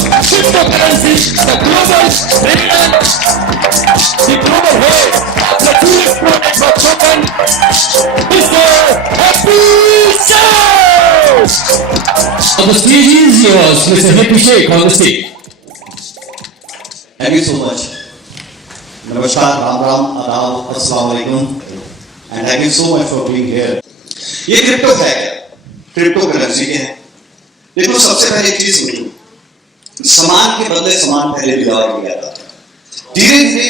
cryptocurrency, the global standard, the global head of the Jewish Pro Network token, Mr. Happy Sheikh. So the stage is yours, Mr. Happy Sheikh on the stage. Thank you so much. Namaskar, Ram Ram, Adab, Assalamu Alaikum, and thank you so much for being here. ये crypto है क्या? Crypto currency क्या है? देखो सबसे पहले एक चीज समझो, सामान के बदले सामान पहले दिया जाता था। धीरे धीरे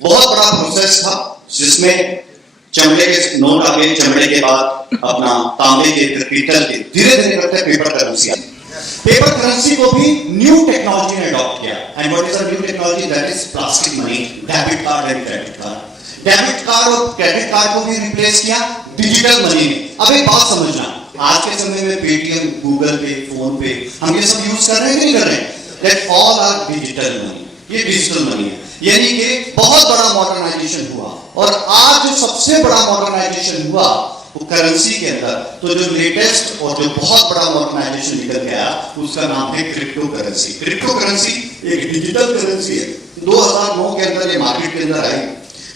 बहुत बड़ा प्रोसेस था जिसमें चमड़े के नोट आ गए, चमड़े के बाद अपना तांबे के, फिर पीतल के, धीरे धीरे करते पेपर करेंसी आई। पेपर करेंसी को भी न्यू टेक्नोलॉजी ने अडॉप्ट किया। And what is the new technology? That is plastic money, debit card and credit card. Debit card और क्रेडिट कार्ड को भी रिप्लेस किया डिजिटल मनी में। अब एक बात समझना, आज के समय में पेटीएम, गूगल पे, फोन पे, हम ये सब यूज कर रहे हैं कि नहीं कर रहे हैं? That all are digital money. ये डिजिटल मनी है, यानी कि बहुत बड़ा मॉडर्नाइजेशन हुआ। और आज जो सबसे बड़ा मॉडर्नाइजेशन हुआ वो करेंसी के अंदर, तो जो लेटेस्ट और जो बहुत बड़ा मॉडर्नाइजेशन निकल गया उसका नाम है क्रिप्टो करेंसी। क्रिप्टो करेंसी एक डिजिटल करेंसी है। 2009 के अंदर ये मार्केट के अंदर आई।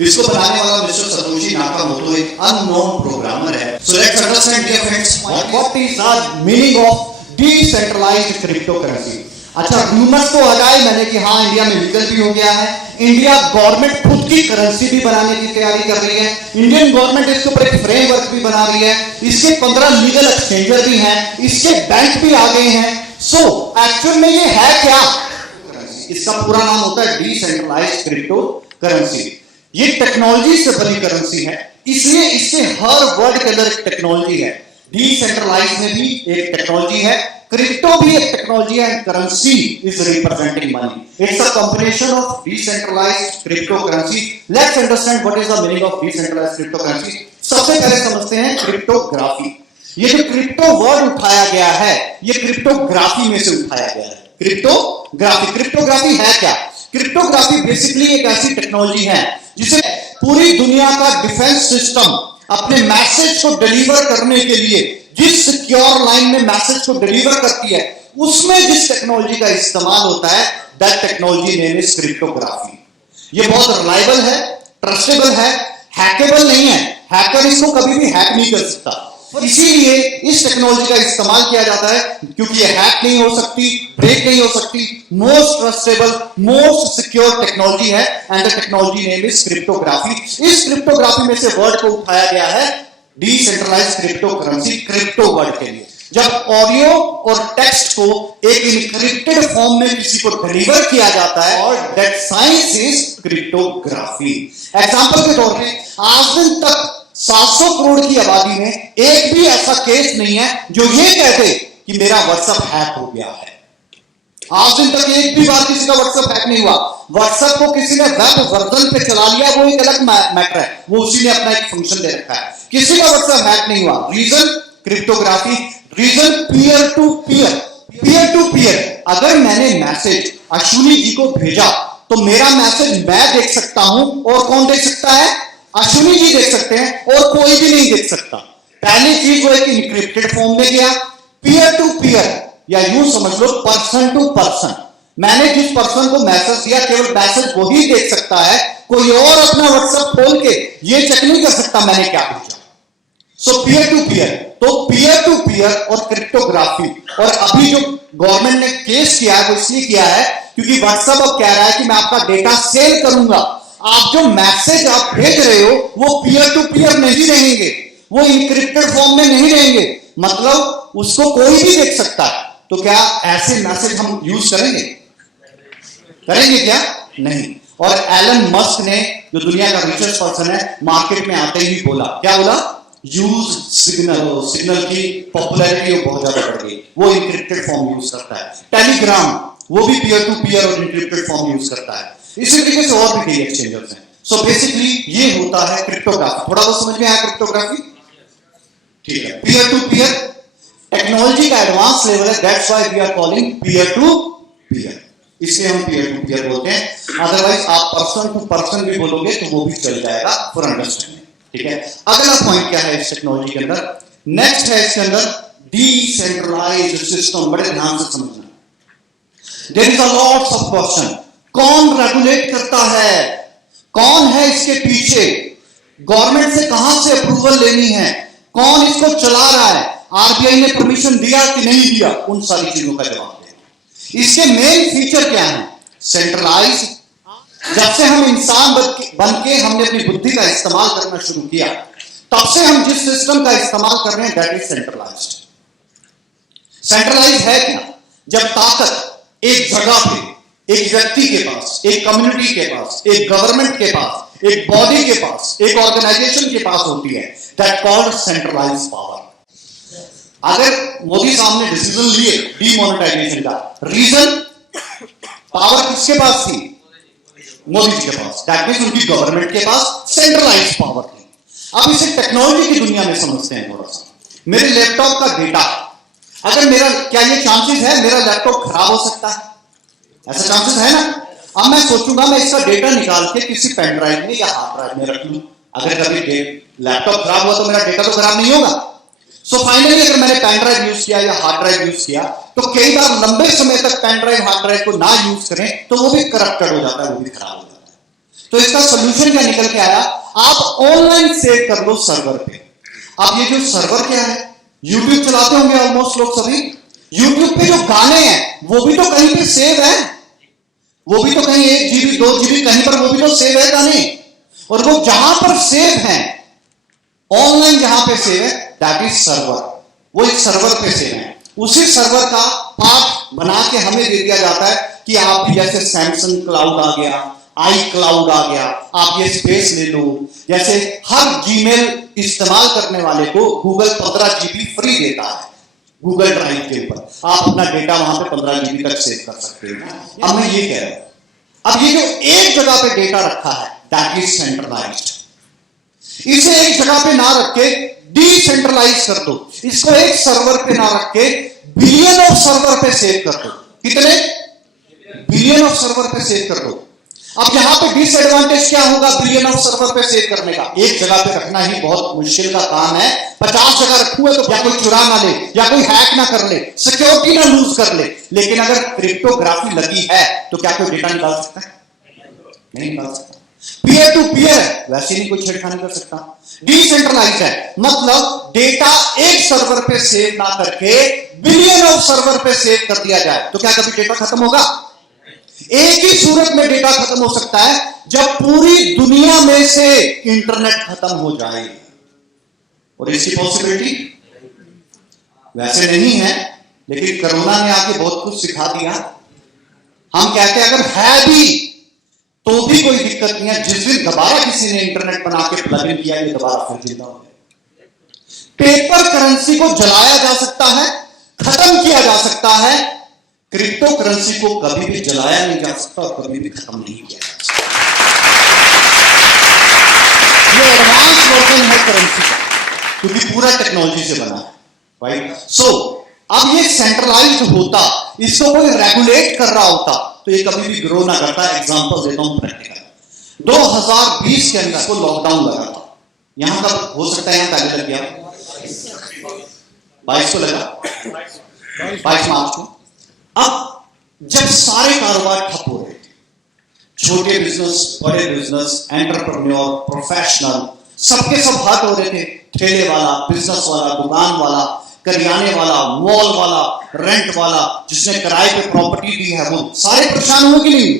इसको बनाने वाला मिस्टर सतोशी नाकामोटो एक अननोन प्रोग्रामर है। So let's understand dear friends what is the meaning of decentralized crypto currency. अच्छा, रूमर्स तो आ जाए मैंने कि हाँ इंडिया में लीगल भी हो गया है। इंडिया गवर्नमेंट खुद की करेंसी भी बनाने की तैयारी कर रही है। इंडियन गवर्नमेंट इसके ऊपर एक फ्रेमवर्क भी बना रही है। इसके 15 लीगल एक्सचेंजर भी हैं, इसके बैंक भी आ गए हैं। सो एक्चुअल में ये है क्या? इसका पूरा नाम होता है डिसेंट्रलाइज्ड क्रिप्टो करेंसी। ये टेक्नोलॉजी से बनी करेंसी है, इसलिए इससे हर वर्ड के अंदर एक टेक्नोलॉजी है। डिसेंट्रलाइज में भी एक टेक्नोलॉजी है, क्रिप्टो भी एक टेक्नोलॉजी है, currency is representing money. It's a combination of decentralized crypto currency. Let's understand what is the meaning of decentralized crypto currency. सबसे पहले समझते हैं क्रिप्टोग्राफी। ये जो क्रिप्टो वर्ड उठाया गया है, ये क्रिप्टोग्राफी में से उठाया गया है। क्रिप्टोग्राफी, क्रिप्टोग्राफी है क्या? क्रिप्टोग्राफी बेसिकली एक ऐसी टेक्नोलॉजी है जिसे पूरी दुनिया का डिफेंस सिस्टम अपने मैसेज को डिलीवर करने के लिए जिस सिक्योर लाइन में मैसेज को डिलीवर करती है, उसमें जिस टेक्नोलॉजी का इस्तेमाल होता है, that technology name is cryptography. ये बहुत रिलायबल है, ट्रस्टेबल है, हैकेबल नहीं है। हैकर इसको कभी भी हैक नहीं कर सकता। इसीलिए इस टेक्नोलॉजी का इस्तेमाल किया जाता है क्योंकि ये हैक नहीं हो सकती, ब्रेक नहीं हो सकती। Most trustable, most secure technology है and the technology name is cryptography. इस क्रिप्टोग्राफी में से वर्ड को उठाया गया है decentralised crypto currency, crypto word के लिए। जब ऑडियो और टेक्स्ट को एक इनक्रिप्टेड फॉर्म में किसी को डिलीवर किया जाता है, और that science is cryptography. Example के तौर पे आज दिन तक 700 करोड़ की आबादी में एक भी ऐसा केस नहीं है जो ये कहते कि मेरा व्हाट्सएप हैक हो गया है। आज दिन तक एक भी बार किसी का व्हाट्सएप हैक नहीं हुआ। व्हाट्सएप को किसी ने वेब वर्जन पे चला लिया, वो एक अलग मैटर है, वो उसी ने अपना एक फंक्शन दे रखा है। किसी का व्हाट्सएप हैक नहीं हुआ। Reason cryptography, reason peer to peer. Peer to peer, अगर मैंने मैसेज अश्विनी जी को भेजा तो मेरा मैसेज मैं देख सकता हूं, और कौन देख सकता है? अश्विनी जी देख सकते हैं, और कोई भी नहीं देख सकता। पहली चीज वो एक इनक्रिप्टेड फॉर्म में गया। पीयर टू पीयर, या यूं समझ लो पर्सन टू पर्सन। मैंने जिस पर्सन को मैसेज दिया केवल मैसेज वही देख सकता है, कोई और अपना व्हाट्सएप खोल के ये चेक नहीं कर सकता मैंने क्या भेजा। सो पीयर टू पीयर, तो पीयर टू पीयर और क्रिप्टोग्राफी। और अभी जो गवर्नमेंट ने केस किया है वो इसलिए किया है क्योंकि व्हाट्सएप अब कह रहा है कि मैं आपका डेटा सेल करूंगा। आप जो मैसेज आप भेज रहे हो वो पीयर टू पीयर नहीं रहेंगे, वो इनक्रिप्टेड फॉर्म में नहीं रहेंगे, मतलब उसको कोई भी देख सकता है। तो क्या ऐसे मैसेज हम यूज करेंगे? करेंगे क्या? नहीं। और एलन मस्क ने, जो दुनिया का रिचेस्ट पर्सन है, मार्केट में आते ही बोला, क्या बोला? Use signal. सिग्नल की पॉपुलैरिटी बहुत ज्यादा बढ़ गई, वो इनक्रिप्टेड फॉर्म यूज करता है। टेलीग्राम वो भी पीयर टू पीयर और इनक्रिप्टेड फॉर्म यूज करता है। इसी तरीके से और भी कई एक्सचेंजर्स हैं। सो बेसिकली ये होता है क्रिप्टोग्राफी। थोड़ा बहुत समझ में आया क्रिप्टोग्राफी? ठीक है। पीयर टू पीयर टेक्नोलॉजी का एडवांस लेवल है, that's why we are calling peer to peer. इसलिए हम पीयर टू पीयर बोलते हैं। अदरवाइज आप पर्सन टू पर्सन भी बोलोगे तो वो भी चल जाएगा फॉर अंडरस्टैंडिंग। ठीक है। अगला पॉइंट क्या है इस टेक्नोलॉजी के अंदर? नेक्स्ट है इसके अंदर डिसेंट्रलाइज्ड सिस्टम। बड़े ध्यान से समझना। There is a lots of question. कौन रेगुलेट करता है, कौन है इसके पीछे, गवर्नमेंट से कहां से अप्रूवल लेनी है, कौन इसको चला रहा है, आरबीआई ने परमिशन दिया कि नहीं दिया, उन सारी चीजों का जवाब दें। इसके मेन फीचर क्या है? सेंट्रलाइज। जब से हम इंसान बन के हमने अपनी बुद्धि का इस्तेमाल करना शुरू किया, तब से हम जिस सिस्टम का इस्तेमाल कर रहे हैं दैट इज सेंट्रलाइज्ड। सेंट्रलाइज है क्या? जब ताकत एक जगह पे, एक व्यक्ति के पास, एक कम्युनिटी के पास, एक गवर्नमेंट के पास, एक बॉडी के पास, एक ऑर्गेनाइजेशन के पास होती है, दैट कॉल्ड सेंट्रलाइज्ड पावर। अगर मोदी साहब ने डिसीजन लिए डीमोनेटाइजेशन का, रीजन पावर किसके पास थी? मोदी जी के पास। दैट मींस उनकी गवर्नमेंट के पास सेंट्रलाइज्ड पावर थी। अब इसे टेक्नोलॉजी की दुनिया में समझते हैं थोड़ा सा। मेरे लैपटॉप का डेटा, अगर मेरा, क्या ये चांसेस है मेरा लैपटॉप खराब हो सकता है? ऐसा चांसेस है ना? अब मैं सोचूंगा मैं इसका डेटा निकाल के किसी पेन ड्राइव में या हार्ड ड्राइव में रख लूं। अगर कभी लैपटॉप खराब हुआ तो मेरा डेटा तो खराब नहीं होगा। सो फाइनली अगर मैंने पेन ड्राइव यूज किया या हार्ड ड्राइव यूज किया, तो कई बार लंबे समय तक पेन ड्राइव हार्ड ड्राइव को ना यूज करें तो वो भी करप्टेड हो जाता है, वो भी खराब हो जाता है। तो इसका सोल्यूशन क्या निकल के आया? आप ऑनलाइन सेव कर लो सर्वर पे। अब ये जो सर्वर क्या है, यूट्यूब चलाते होंगे ऑलमोस्ट लोग सभी। यूट्यूब पे जो गाने हैं वो भी तो कहीं पे सेव है, वो भी तो कहीं 1 GB 2 GB कहीं पर वो भी तो सेव है गाने। और वो जहां पर सेव है, ऑनलाइन जहां पे सेव है, दैट इज सर्वर। वो एक सर्वर पे सेव है। उसी सर्वर का पार्ट बना के हमें दे दिया जाता है कि आप जैसे सैमसंग क्लाउड आ गया, आई क्लाउड आ गया, आप ये स्पेस ले लो। जैसे हर जीमेल इस्तेमाल करने वाले को गूगल 15 GB फ्री देता है गूगल ड्राइव के ऊपर। आप अपना डेटा वहां पे 15 GB तक सेव कर सकते हैं। अब मैं ये कह रहा हूं, अब ये जो एक जगह पे डेटा रखा है दैट इज सेंट्रलाइज्ड। इसे एक जगह पे ना रख के डिसेंट्रलाइज कर दो। इसको एक सर्वर पे ना रख के बिलियन ऑफ सर्वर पे सेव कर दो। कितने? बिलियन ऑफ सर्वर पे सेव कर दो। अब यहां पे डिसएडवांटेज क्या होगा बिलियन ऑफ सर्वर पे सेव करने का? एक जगह पे रखना ही बहुत मुश्किल का काम है। 50 जगह रखूं तो या कोई चुरा ना ले, या कोई हैक ना कर ले, सिक्योरिटी ना लूज कर ले। लेकिन अगर क्रिप्टोग्राफी लगी है तो क्या कोई डेटा निकाल सकता है? नहीं निकाल सकता। पीयर टू पीयर है, वैसे नहीं कोई छेड़खानी कर सकता। डिसेंट्रलाइज है, मतलब डेटा एक सर्वर पे सेव ना करके बिलियन ऑफ सर्वर पे सेव कर दिया जाए तो क्या कभी डेटा खत्म होगा? एक ही सूरत में डेटा खत्म हो सकता है, जब पूरी दुनिया में से इंटरनेट खत्म हो जाए। और इसकी पॉसिबिलिटी वैसे नहीं है, लेकिन कोरोना ने आके बहुत कुछ सिखा दिया। हम कहते हैं अगर है भी तो भी कोई दिक्कत नहीं है। जिस दिन दोबारा किसी ने इंटरनेट बना के प्लग इन किया, ये दोबारा फिर जिंदा हो गया। पेपर करेंसी को जलाया जा सकता है, खत्म किया जा सकता है। क्रिप्टो करेंसी को कभी भी जलाया नहीं जा सकता और कभी भी खत्म नहीं किया जा सकता। ये एडवांस वर्जन है करेंसी का, क्योंकि पूरा टेक्नोलॉजी से बना है, राइट? सो अब ये सेंट्रलाइज्ड होता, इसको कोई रेगुलेट कर रहा होता तो ये कभी भी ग्रो ना करता। एग्जांपल देता हूं प्रैक्टिकल। 2020 के अंदर को लॉकडाउन लगा था। यहां का हो सकता है, यहां पहले लग गया 22 को लगा, 22 मार्च को। अब जब सारे कारोबार ठप हो रहे थे, छोटे बिजनेस, बड़े बिजनेस, एंटरप्रेन्योर, प्रोफेशनल, सबके सब हाथ हो रहे थे। ठेले वाला, बिजनेस वाला, दुकान वाला, करियाने वाला, मॉल वाला, रेंट वाला, जिसने किराए पे प्रॉपर्टी दी है, वो सारे परेशान हुए कि नहीं?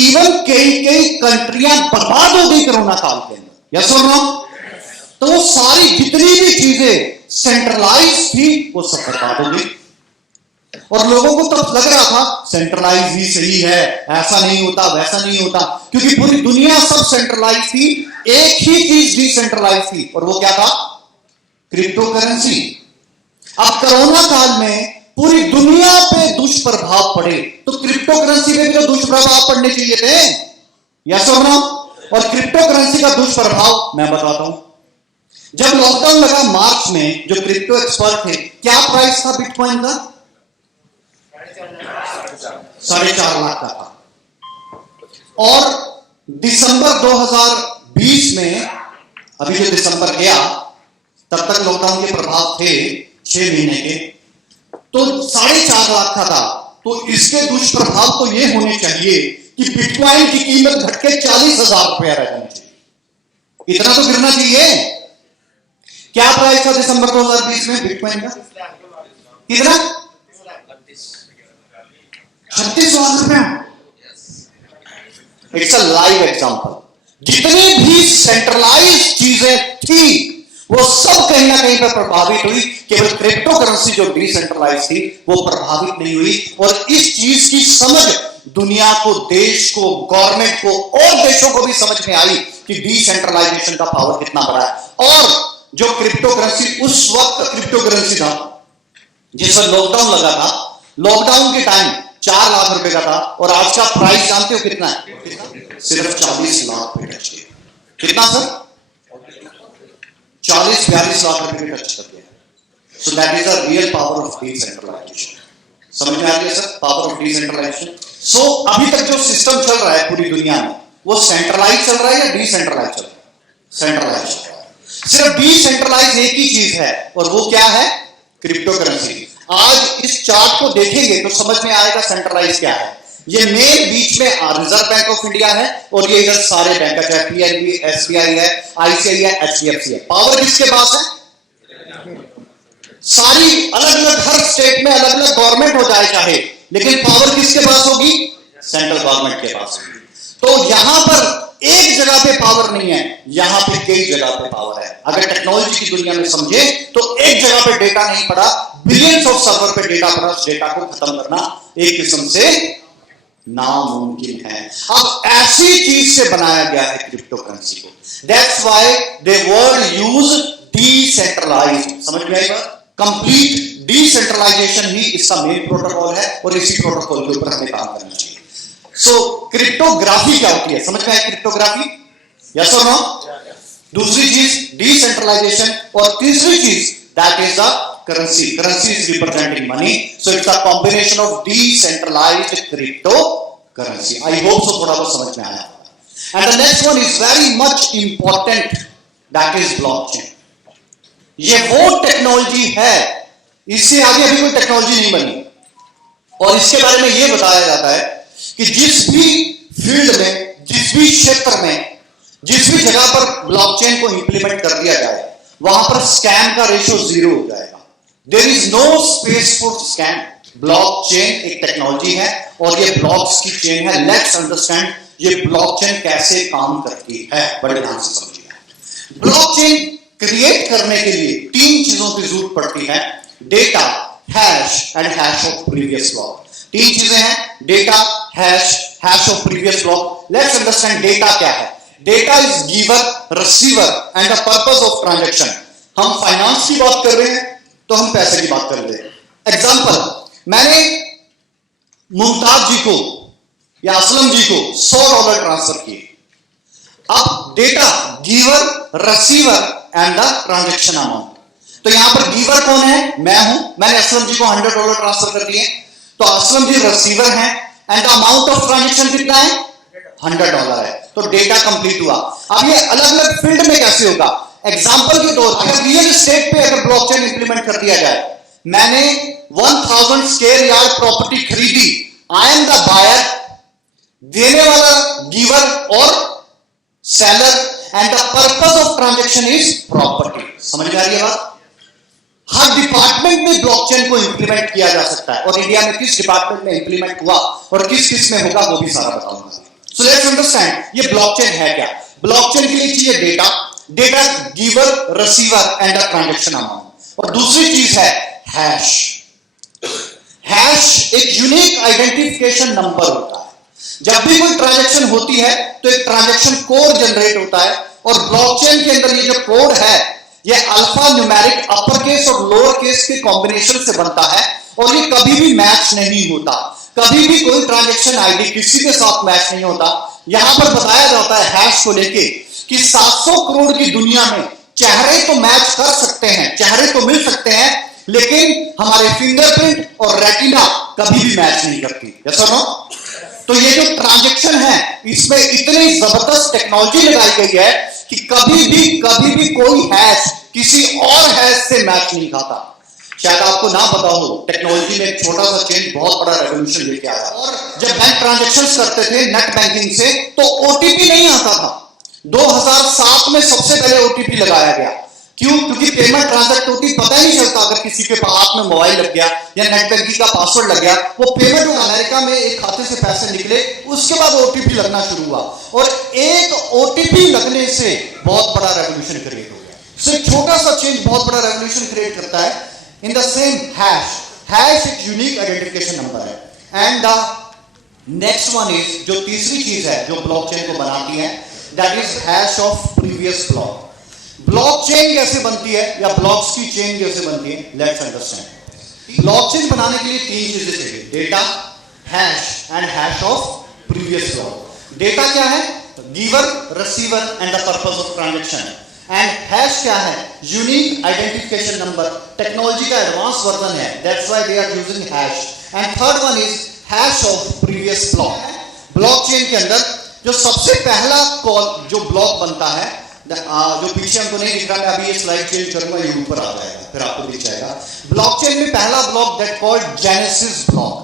इवन कई कंट्रियां बर्बाद हो गई कोरोना काल के अंदर। यस और नो? तो वो सारी जितनी भी चीजें सेंट्रलाइज थी वो सब बर्बाद हो गई। और लोगों को तब लग रहा था सेंट्रलाइज ही सही है, ऐसा नहीं होता, वैसा नहीं होता, क्योंकि पूरी दुनिया सब सेंट्रलाइज थी। एक ही चीज डिसेंट्रलाइज थी, और वो क्या था? Crypto currency. अब कोरोना काल में पूरी दुनिया पे दुष्प्रभाव पड़े, तो क्रिप्टो करेंसी पे भी तो दुष्प्रभाव पड़ने चाहिए थे। यस और नो? और क्रिप्टो करेंसी का दुष्प्रभाव मैं बताता हूं। जब लॉकडाउन लगा मार्च में, जो क्रिप्टो एक्सपर्ट थे, क्या प्राइस था बिटकॉइन का? 4.5 लाख का था। और दिसंबर 2020 में, अभी जो दिसंबर गया, तब तक लॉकडाउन के प्रभाव थे 6 महीने के, तो 4.5 लाख का था। तो इसके दुष्प्रभाव तो ये होने चाहिए कि बिटकॉइन की कीमत घट के 40,000 रुपया रह जानी चाहिए। इतना तो गिरना चाहिए। क्या प्राइस था दिसंबर 2020 में बिटकॉइन का? कितना? 36 लाख रुपया। It's a live example. जितनी भी सेंट्रलाइज चीजें थी वो सब कहीं ना कहीं पर प्रभावित हुई। केवल क्रिप्टो करेंसी जो डिसेंट्रलाइज थी वो प्रभावित नहीं हुई। और इस चीज की समझ दुनिया को, देश को, गवर्नमेंट को और देशों को भी समझ में आई कि डिसेंट्रलाइजेशन का पावर कितना बड़ा है। और जो क्रिप्टो करेंसी उस वक्त क्रिप्टो करेंसी था जिसमें लॉकडाउन लगा था, लॉकडाउन के टाइम 4 लाख रुपए का था और आज का प्राइस जानते हो कितना है? सिर्फ 40 लाख रुपए टच किया। कितना सर? 40-42 लाख रुपए टच कर दिया। So that is the real power of decentralisation. समझ में आ गया sir? Power of decentralisation. So अभी तक जो सिस्टम चल रहा है पूरी दुनिया में वो सेंट्रलाइज चल रहा है या डिसेंट्रलाइज चल रहा है? सेंट्रलाइज चल रहा है। सिर्फ डिसेंट्रलाइज एक ही चीज है और वो क्या है? Crypto currency. आज इस चार्ट को देखेंगे तो समझ में आएगा सेंट्रलाइज क्या है। ये मेन बीच में रिजर्व बैंक ऑफ इंडिया है और ये इधर सारे बैंक है, चाहे पीएनबी, एसबीआई है, आईसीआई है, एचडीएफसी है। पावर किसके पास है? सारी अलग अलग, हर स्टेट में अलग अलग गवर्नमेंट हो जाए चाहे, लेकिन पावर किसके पास होगी? सेंट्रल गवर्नमेंट के पास होगी। तो यहां पर एक जगह पे पावर नहीं है, यहां पे कई जगह पे पावर है। अगर टेक्नोलॉजी की दुनिया में समझे तो एक जगह पे डेटा नहीं पड़ा, बिलियंस ऑफ सर्वर पे डेटा पड़ा। उस डेटा को खत्म करना एक किस्म से नामुमकिन है। अब ऐसी चीज से बनाया गया है क्रिप्टो करेंसी को। That's why they word use decentralized. समझ में आई बात? कंप्लीट डिसेंट्रलाइजेशन ही इसका मेन प्रोटोकॉल है और इसी प्रोटोकॉल के ऊपर हमें काम करना चाहिए। सो क्रिप्टोग्राफी क्या होती है? समझ में आई क्रिप्टोग्राफी? यस और नो? दूसरी चीज डिसेंट्रलाइजेशन और तीसरी चीज that is the currency. Currency is representing money. So it's a combination of decentralized cryptocurrency. I hope so थोड़ा बहुत समझ में आया। And the next one is very much important. That is blockchain. ये वो टेक्नोलॉजी है, इससे आगे अभी कोई टेक्नोलॉजी नहीं बनी। और इसके बारे में ये बताया जाता है कि जिस भी फील्ड में, जिस भी क्षेत्र में, जिस भी जगह पर ब्लॉकचेन को इंप्लीमेंट कर दिया जाए वहां पर स्कैम का रेशियो 0 हो जाएगा। There is no space for scam. Blockchain एक टेक्नोलॉजी है और ये ब्लॉक्स की चेन है। लेट्स अंडरस्टैंड ये ब्लॉकचेन कैसे काम करती है, बड़े ध्यान से समझिए। ब्लॉकचेन क्रिएट करने के लिए 3 चीजों की जरूरत पड़ती है: data, hash and hash of previous block. 3 चीजें हैं: data, hash of previous block. Let's understand data क्या है। Data is giver, receiver and the purpose of transaction. हम फाइनेंस की बात कर रहे हैं तो हम पैसे की बात कर रहे हैं। एग्जांपल, मैंने मुमताज जी को या असलम जी को $100 ट्रांसफर किए। अब data giver, receiver and the transaction amount. तो यहां पर गिवर कौन है? मैं हूं। मैंने असलम जी को $100 ट्रांसफर कर दिए, तो असलम जी रिसीवर हैं and the amount of transaction कितना है? $100 है। तो डेटा कंप्लीट हुआ। अब ये अलग अलग फील्ड में कैसे होगा? एग्जांपल के तौर पर अगर रियल एस्टेट पे अगर ब्लॉकचेन इंप्लीमेंट कर दिया जाए, मैंने 1000 स्क्वायर यार्ड प्रॉपर्टी खरीदी, आई एम द बायर, देने वाला गिवर और seller and the purpose of transaction is property. समझ में आ रही है बात? हर डिपार्टमेंट में ब्लॉकचेन को इंप्लीमेंट किया जा सकता है और इंडिया में किस डिपार्टमेंट में इंप्लीमेंट हुआ और किस किस में होगा वो भी सारा बताऊंगा। सो लेट्स अंडरस्टैंड ये ब्लॉकचेन है क्या। ब्लॉकचेन के लिए चाहिए data, data giver, receiver and the transaction amount. और दूसरी चीज है हैश। हैश एक यूनिक आइडेंटिफिकेशन नंबर होता है। जब भी कोई ट्रांजैक्शन होती है तो एक ट्रांजैक्शन कोड जनरेट होता है और ब्लॉकचेन के अंदर ये जो कोड है ये अल्फा न्यूमेरिक अपर केस और लोअर केस के कॉम्बिनेशन से बनता है और ये कभी भी मैच नहीं होता। कभी भी कोई ट्रांजैक्शन आईडी किसी के साथ मैच नहीं होता। यहां पर बताया जाता है हैश को लेके कि 700 करोड़ की दुनिया में चेहरे तो मैच कर सकते हैं, चेहरे तो मिल सकते हैं, लेकिन हमारे फिंगरप्रिंट और रेटिना कभी भी मैच नहीं करती। यस और नो? तो ये जो ट्रांजैक्शन है इसमें इतनी जबरदस्त टेक्नोलॉजी लगाई गई है कि कभी भी कोई हैश किसी और हैश से मैच नहीं खाता। शायद आपको ना पता हो, टेक्नोलॉजी में एक छोटा सा चेंज बहुत बड़ा रेवोल्यूशन लेके आया। और जब बैंक ट्रांजैक्शंस करते थे नेट बैंकिंग से, तो ओटीपी नहीं आता था। 2007 में सबसे पहले ओटीपी लगाया गया। क्यों? क्योंकि पेमेंट ट्रांजैक्ट होती पता ही नहीं चलता। अगर किसी के हाथ में मोबाइल लग गया या नेट बैंकिंग का पासवर्ड लग गया, वो पेमेंट अमेरिका में एक खाते से पैसे निकले, उसके बाद ओटीपी लगना शुरू हुआ। और एक ओटीपी लगने से बहुत बड़ा रेवोल्यूशन क्रिएट हो गया। सो एक छोटा सा चेंज बहुत बड़ा रेवोल्यूशन क्रिएट करता है। इन द सेम हैश एक यूनिक आइडेंटिफिकेशन नंबर है। And the next one is, जो तीसरी चीज है जो ब्लॉकचेन को बनाती है, that is hash of previous block. Blockchain कैसे बनती है या ब्लॉक्स की चेन कैसे बनती है, लेट्स अंडरस्टैंड। ब्लॉकचेन बनाने के लिए तीन चीजें चाहिए, data, hash and hash of previous block. Data क्या है? Giver, receiver and the purpose of transaction. And hash क्या है? Unique identification number. टेक्नोलॉजी का एडवांस वर्जन है, that's why they are using hash. And third one is hash of previous block. Blockchain के अंदर जो सबसे पहला कॉल जो ब्लॉक बनता है, जो पीछे हमको नहीं दिख रहा, मैं अभी ये स्लाइड चेंज करूंगा, ये ऊपर आ जाएगा, फिर आपको दिख जाएगा। ब्लॉकचेन में पहला block that called genesis block.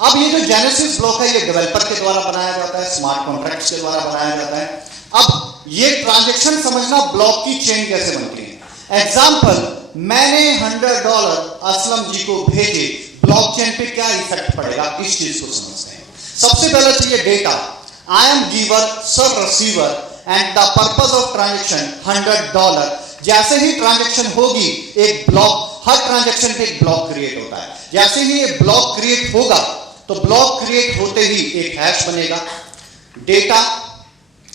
अब ये जो जेनेसिस ब्लॉक है, ये डेवलपर के द्वारा बनाया जाता है, स्मार्ट कॉन्ट्रैक्ट्स के द्वारा बनाया जाता है। अब ये ट्रांजैक्शन समझना, ब्लॉक की चेन कैसे बनती है। एग्जांपल, मैंने $100 असलम जी को भेजे, ब्लॉकचेन पे क्या इफेक्ट पड़ेगा, इस चीज को समझते हैं। सबसे पहले चाहिए data. I am giver, sir receiver and the purpose of transaction $100। जैसे ही ट्रांजैक्शन होगी, एक ब्लॉक, हर ट्रांजैक्शन पे एक ब्लॉक क्रिएट होता है। जैसे ही ये ब्लॉक क्रिएट होगा, तो ब्लॉक क्रिएट होते ही एक हैश बनेगा।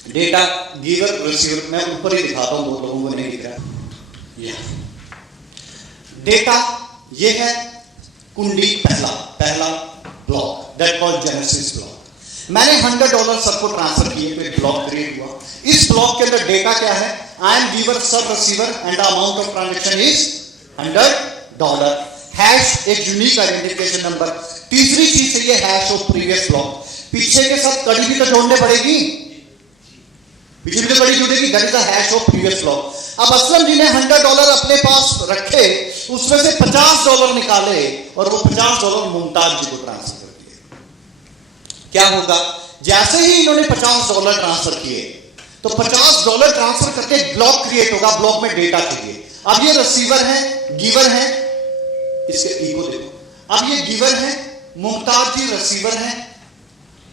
डेटा गिवर रिसीवर, मैं ऊपर ही दिखाता हूं, दो लोगों को नहीं दिख रहा। डेटा ये है कुंडी, पहला block that called genesis block. मैंने $100 सर को ट्रांसफर किए, तो एक ब्लॉक क्रिएट हुआ। इस ब्लॉक के अंदर डेटा क्या है? I am giver, sir receiver and the amount of transaction is $100। Hash एक यूनिक आइडेंटिफिकेशन नंबर। तीसरी चीज चाहिए हैश ऑफ प्रीवियस ब्लॉक। पीछे के साथ कड़ी भी तो जोड़ने पड़ेगी, पीछे भी तो कड़ी जुड़ेगी, that is the hash of previous block. अब असलम जी ने $100 अपने पास रखे, उसमें से $50 निकाले और वो $50 मुमताज जी को ट्रांसफर कर दिए। क्या होगा? जैसे ही इन्होंने $50 ट्रांसफर किए, तो $50 ट्रांसफर करके ब्लॉक क्रिएट होगा। ब्लॉक में डेटा चाहिए। अब ये रिसीवर है, गिवर है, इसके ईगो देखो। अब ये गिवर है, मुमताज जी रिसीवर है,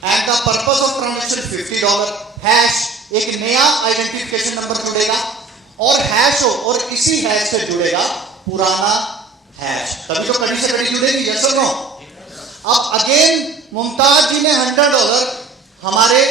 and the purpose of transaction $50। Hash एक नया आइडेंटिफिकेशन नंबर जुड़ेगा और हैश हो, और इसी हैश से जुड़ेगा पुराना हैश, तभी तो कड़ी से कड़ी जुड़ेगी। यस और नो? अब अगेन मुमताज जी ने $100 हमारे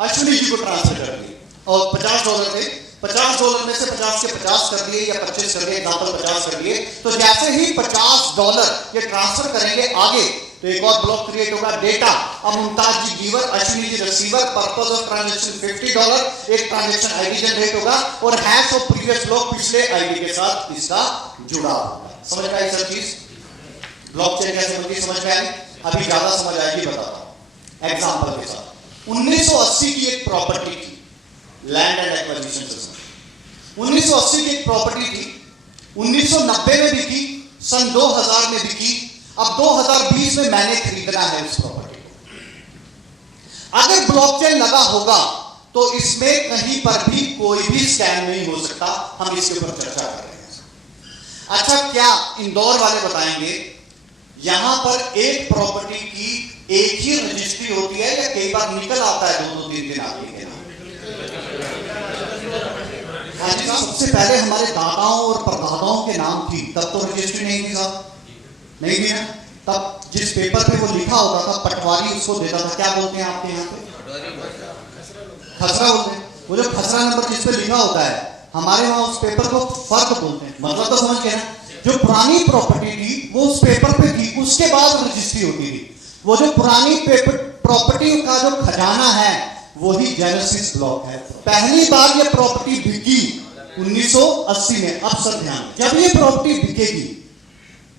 अश्विनी जी को ट्रांसफर कर दिए, और $50 थे, $50 में से 50 के 50 कर दिए या 25 कर दिए, एग्जाम्पल 50 कर दिए। तो जैसे ही $50 ये ट्रांसफर करेंगे आगे, तो एक और ब्लॉक क्रिएट होगा, डेटा। अब Mumtaz ji giver, Ashwini ji receiver, purpose of transaction $50, एक ट्रांजैक्शन आईडी जनरेट होगा, और हैश ऑफ प्रीवियस ब्लॉक पिछले आईडी के साथ इसका जुड़ा होगा। समझ में आई सब चीज? ब्लॉकचेन कैसे बनती है समझ में आई? अभी ज्यादा समझ आएगी, बताता हूं एग्जांपल के साथ। 1980 की एक प्रॉपर्टी थी, लैंड एंड एक्विजिशन सिस्टम। 1980 की एक प्रॉपर्टी थी, 1990 में बिकी, सन 2000 में बिकी, अब 2020 में मैंने खरीदना है उस प्रॉपर्टी को। अगर ब्लॉकचेन लगा होगा, तो इसमें कहीं पर भी कोई भी स्कैम नहीं हो सकता। हम इसके ऊपर चर्चा कर रहे हैं। अच्छा, क्या इंदौर वाले बताएंगे, यहां पर एक प्रॉपर्टी की एक ही रजिस्ट्री होती है या कई बार निकल आता है 2-3 दिन आगे के नाम? सबसे पहले हमारे दादाओं और परदादाओं के नाम थी, तब तो रजिस्ट्री नहीं थी साहब, नहीं थी ना। तब जिस पेपर पे वो लिखा होता था, पटवारी उसको देता था, क्या बोलते हैं आपके यहाँ पे? खसरा बोलते हैं। वो जो खसरा नंबर जिस पे लिखा होता है, हमारे वहां उस पेपर को फर्क बोलते हैं। मतलब तो समझ गए ना? जो पुरानी प्रॉपर्टी थी वो उस पेपर पे थी, उसके बाद रजिस्ट्री होती थी। वो जो पुरानी प्रॉपर्टी का जो खजाना है, वही जेनेसिस ब्लॉक है। पहली बार ये प्रॉपर्टी बिकी 1980 में। अब सर ध्यान, जब ये प्रॉपर्टी बिकेगी,